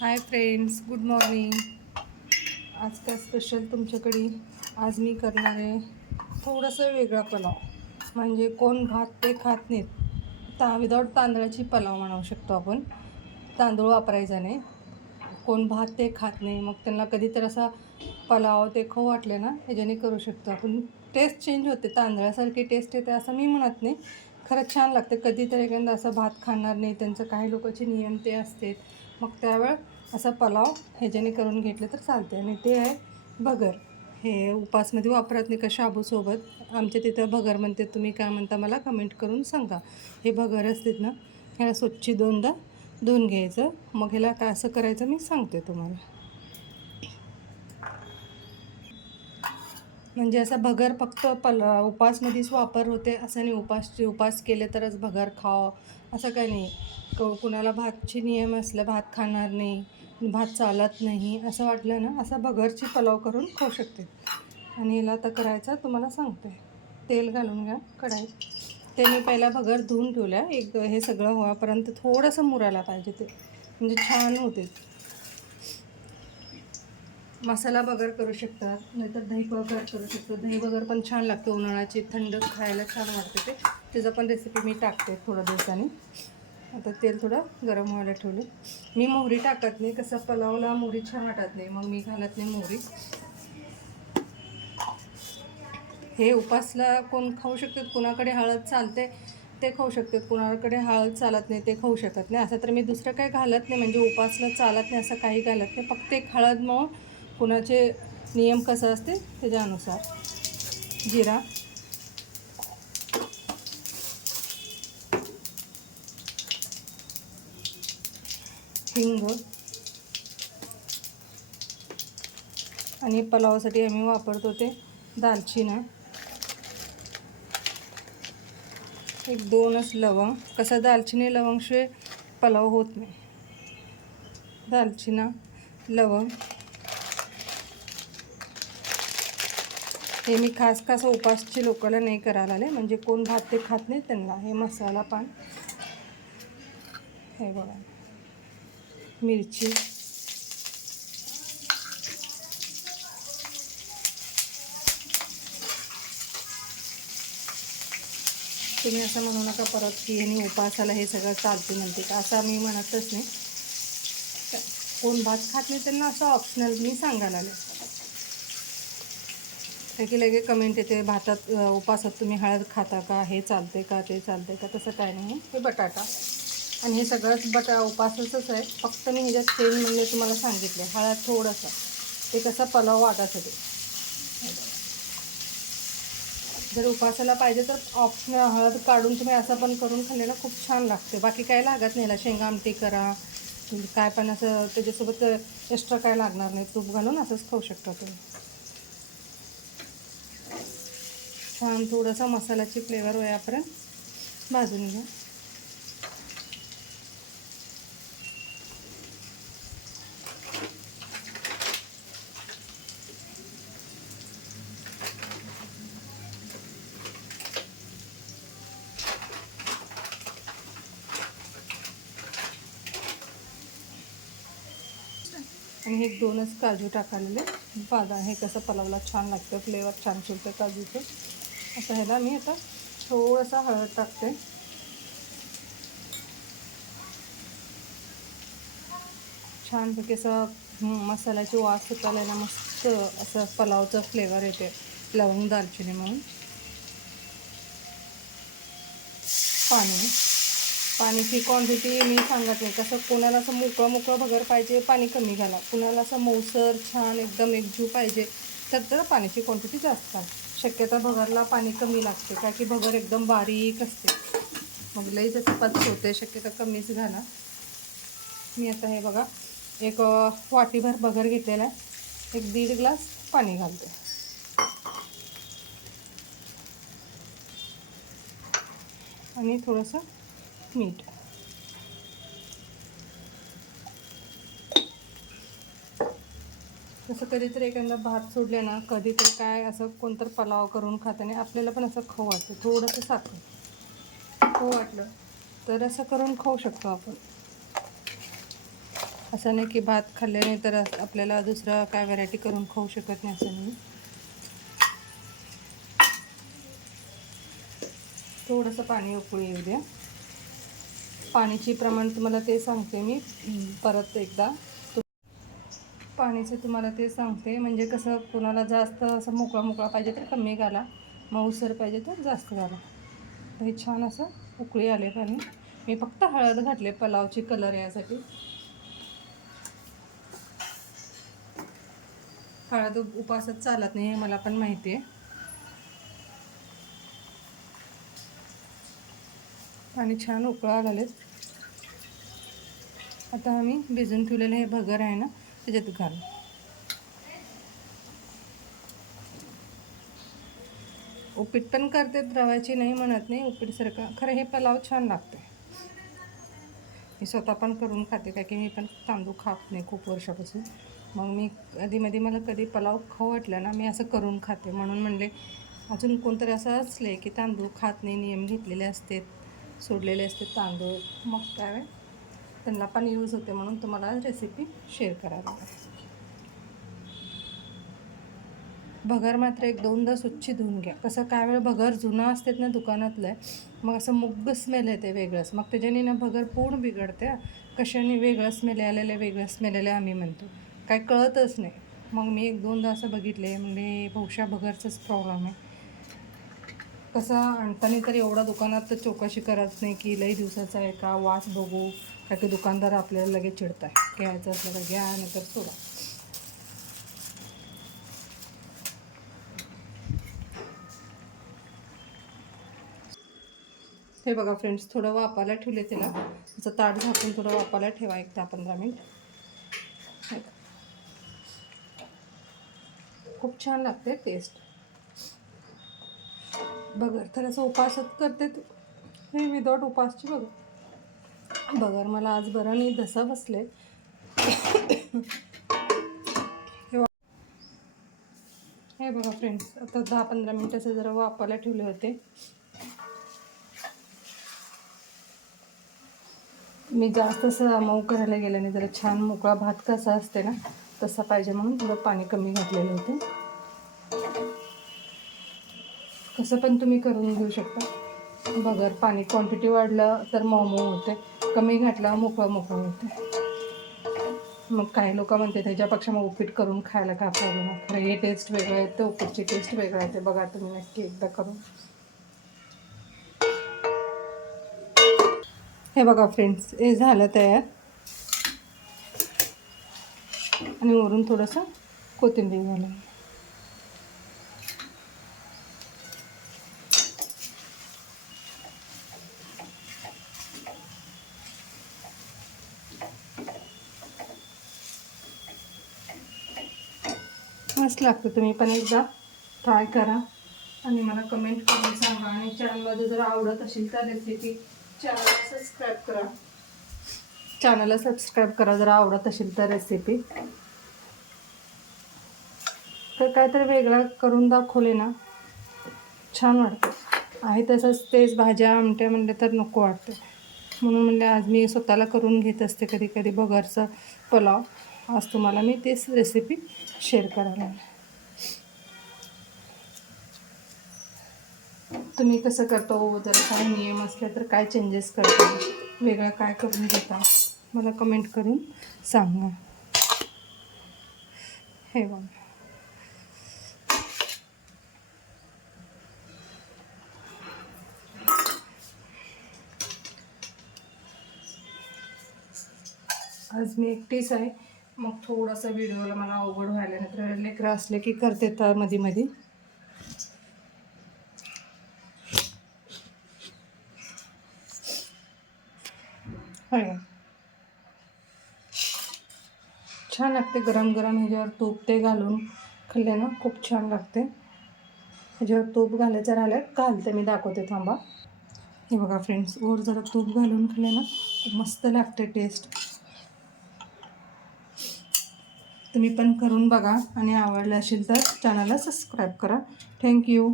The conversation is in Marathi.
Hi friends, good morning. आज काय स्पेशल तुमच्याकडे? आज मी करणार आहे थोडंसं वेगळा पलाव. म्हणजे कोण भात ते खात नाहीत, विदाऊट तांदळाची पलाव म्हणू शकतो आपण. तांदूळ वापरायचा नाही. कोण भात ते खात नाही, मग त्यांना कधी तर असा पलाव ते खाऊ वाटले ना, ह्याच्याने करू शकतो आपण. टेस्ट चेंज होते, तांदळासारखी टेस्ट येते असं मी म्हणत नाही. खरंच छान लागते. कधी तर एखादा असं भात खाणार नाही, त्यांचं काही लोकांचे नियम ते असते, मग त्यावेळ असा पलाव ह्याच्याने करून घेतलं तर चालते. आणि ते आहे भगर. हे उपासमध्ये वापरत नाही का शाबूसोबत. आमच्या तिथं भगर म्हणते, तुम्ही काय म्हणता मला कमेंट करून सांगा. हे भगर असतात ना, ह्याला स्वच्छ दोनदा धुवून घ्यायचं. मग ह्याला काय असं करायचं मी सांगते तुम्हाला. म्हणजे असा भगर फक्त उपासमध्येच वापर होते असं नाही. उपास केले तरच भगर खावं असं काही नाही. कुणाला भातचे नियम असलं, भात खाणार नाही, भात चालत नाही असं वाटलं ना, असा भगरची पलाव करून खाऊ शकते. आणि याला आता करायचं तुम्हाला सांगते. तेल घालून घ्या कढाईत. ते मी पहिला भगर धुवून ठेवल्या. हे सगळं होईपर्यंत थोडंसं मुरायला पाहिजे, ते म्हणजे छान होते. मसाला बगर करू शकतात, नाहीतर दही बगर करू शकतो. दही बगर पण छान लागते, उन्हाळ्याची थंड खायला छान वाटते ते. त्याचं पण रेसिपी मी टाकते थोड्या दिवसांनी. आता तेल थोडं गरम व्हायला ठेवले. मी मोहरी टाकत नाही, कसं पलावला मोहरी छान वाटत नाही, मग मी घालत नाही मोहरी. हे उपासला कोण खाऊ शकतात, कुणाकडे हळद चालते ते खाऊ शकतात, कुणाकडे हळद चालत नाही ते खाऊ शकत नाही. असं तर मी दुसरं काही घालत नाही, म्हणजे उपासला चालत नाही असं काही घालत नाही. फक्त एक हळद, मग कुणाचे नियम कसं असते त्याच्यानुसार. जिरा, हिंग, आणि पलावासाठी आम्ही वापरतो ते दालचिना, एक 2च लवंग. कसं दालचिनी लवंगशिवाय पलाव होत नाही. दालचिना, लवंग हे मी खास उपासची लोकांना नाही करायला आले, म्हणजे कोण भात ते खात नाही त्यांना. हे मसाला पान, हे बघा, मिरची, तुम्ही असं म्हणू नका परत की ह्यानी उपासाला हे सगळं चालते म्हणते का, असं मी म्हणतच नाही. कोण भात खात नाही त्यांना असं ऑप्शनल मी सांगायला आले. की लगे कमेंट येते, भातात उपासात तुम्ही हळद खाता का, हे चालते का, ते चालते का. तसं काय नाही. हे बटाटा आणि हे सगळंच उपासाचंच आहे. फक्त मी ह्याच्यात चेंज म्हणजे तुम्हाला सांगितले, हळद थोडंसं, ते कसं पलाव वाटासाठी. जर उपासाला पाहिजे तर ऑप्शनल हळद काढून तुम्ही असं पण करून खाल्लेलं खूप छान लागते. बाकी काय लागत नाही. शेंगा आमटी करा, काय पण असं त्याच्यासोबत एक्स्ट्रा काय लागणार नाही. तूप घालून असंच खाऊ शकता तुम्ही. छान थोडासा मसाल्याची फ्लेवर होईपर्यंत भाजून घ्या. आणि हे 2च काजू टाकालेले, बदाम. हे कसं पलावला छान लागतं, फ्लेवर छान सुटतं काजूचं. आता ह्याला मी आता थोडासा हळद टाकते. छानपैकी असं मसाल्याची वास सुटायला ना, मस्त असं पलावचं फ्लेवर येते. लवंग, दालचिनी म्हणून. पाण्याची क्वांटिटी मी सांगत नाही. कसं कोणाला असं मोकळं भगर पाहिजे, पाणी कमी घाला. कुणाला असं मऊसर छान एकदम एकजीव पाहिजे तर पाण्याची क्वांटिटी जास्त आहे. शक्यता भगरला पाणी कमी लागते, का की भगर एकदम बारीक असते, मग लई त्याचं पच होते. शक्यता कमीच घाला. मी आता हे बघा, एक वाटीभर भगर घेतलेला आहे. एक 1.5 ग्लास पाणी घालते आणि थोडंसं मीठ. तसं कधीतरी एखादा भात सोडले ना, कधीतरी काय असं कोणतं पलाव करून खाताना आपल्याला पण असं खाऊ वाटतं. थोडंसं साखर खाऊ वाटलं तर असं करून खाऊ शकतो आपण. असं नाही की भात खाल्ल्याने तर आपल्याला दुसरं काय व्हरायटी करून खाऊ शकत नाही असं नाही. थोडंसं पाणी उकळी येऊ द्या. पाण्याचे प्रमाण तुम्हाला ते सांगते मी परत एकदा. पाणीचं तुम्हाला ते सांगते, म्हणजे कसं कोणाला जास्त असं मोकळा मोकळा पाहिजे तर कमी घाला, मऊसर पाहिजे तर जास्त घाला. हे छान असं उकळी आले पाणी. मी फक्त हळद घातले पुलावची कलर यासाठी. हळद उपासात चालत नाही हे मला पण माहिती आहे. पाणी छान उकळायला आले. आता आम्ही भिजून ठेवलेले हे भगर आहे ना त्याच्यात घालू. उपीट पण करते, रव्याची नाही म्हणत नाही, उपीटसारखं. खरं हे पुलाव छान लागते. मी स्वतः पण करून खाते, काय की मी पण तांदूळ खात नाही खूप वर्षापासून. मग मी कधीमध्ये मला कधी पुलाव खाऊ वाटलं ना, मी असं करून खाते. म्हणून म्हणले अजून कोणतरी असं असले की तांदूळ खात नाही, नियम घेतलेले असते, सोडलेले असते तांदूळ, मग काय त्यांना पण यूज होते म्हणून तुम्हाला रेसिपी शेअर करायला. भगर मात्र एक दोनदा स्वच्छ धुवून घ्या. कसं काय वेळ भगर जुनं असतात ना दुकानातलं, मग असं मुग्ग स्मेल येते वेगळंच, मग त्याच्याने ना भगर पूर्ण बिघडते. कशाने वेगळं स्मेल आलेलं, वेगळं स्मेल आलेलं आम्ही म्हणतो, काय कळतच नाही. मग मी एक दोनदा असं बघितले, म्हणजे बहुशा भगरचाच प्रॉब्लेम आहे. कसं आणताना तर एवढा दुकानात तर चौकशी करत नाही की लई दिवसाचा आहे का, वास बघू काय, की दुकानदार आपल्याला लगेच चिडताय. घ्यायचं असलं तर घ्या नाही तर सोडा. हे बघा फ्रेंड्स, थोडं वापायला ठेवले त्याला. त्याचं ताट झाकून थोडं वापायला ठेवा, 1 ते 15 मिनिट. खूप छान लागते टेस्ट. बगर तर असं उपासात करते, हे विदाऊट उपासची बगर. मला आज बरं नाही, धसा बसले. हे बघा फ्रेंड्स, आता 10-15 मिनिटाचं जरा वापायला ठेवले होते. मी जास्त असं मऊ करायला गेलं नाही, जरा छान मोकळा भात कसा असते ना तसा पाहिजे म्हणून थोडं पाणी कमी घातलेलं होतं. कसं पण तुम्ही करून घेऊ शकता बगर. पाणी क्वांटिटी वाढलं तर मऊ मऊ होते, कमी घातलं मोकळं मोकळं होते. मग काही लोक म्हणते त्याच्यापेक्षा मग उपीट करून खायला काय प्रॉब्लेम आहे. खरं हे टेस्ट वेगळं आहे, ते उपीटची टेस्ट वेगळं आहे. ते बघा तुम्ही नक्की एकदा करून. हे बघा फ्रेंड्स, हे झालं तयार. आणि वरून थोडंसं कोथिंबीर घालून. मस्त लागतं. तुम्ही पण एकदा ट्राय करा आणि मला कमेंट करून सांगा. आणि चॅनलमध्ये जर आवडत असेल तर रेसिपी चॅनलला सबस्क्राईब करा जर आवडत असेल तर रेसिपी. तर काहीतरी वेगळं करून दाखवले ना छान वाटतं. आहे तसंच तेच भाज्या आमट्या म्हणले तर नको वाटतं. म्हणून म्हणले आज मी स्वतःला करून घेत असते कधी कधी बगरचं पुलाव. आज तुम्हाला मी तेच रेसिपी शेअर करायला. तुम्ही कसं करतो, जर काय नियम असले तर काय चेंजेस करता, वेगळं काय करून घेता, मला कमेंट करून सांगा. हे बघा, आज मी एकटीच आहे, मग थोडंसं व्हिडिओला मला अवघड व्हायला, नंतर लेकरं असले की करते तर मध्ये मध्ये. छान लागते गरम गरम. ह्याच्यावर तूप ते घालून खाल्ले ना खूप छान लागते. ह्याच्यावर तूप घालायचं राहिलं घालते, मी दाखवते थांबा. हे बघा फ्रेंड्स, वर जरा तूप घालून खाल्ले ना मस्त लागते टेस्ट. तुम्ही पण करून बघा आणि आवडलं असेल तर चॅनलला सबस्क्राईब करा. थँक्यू.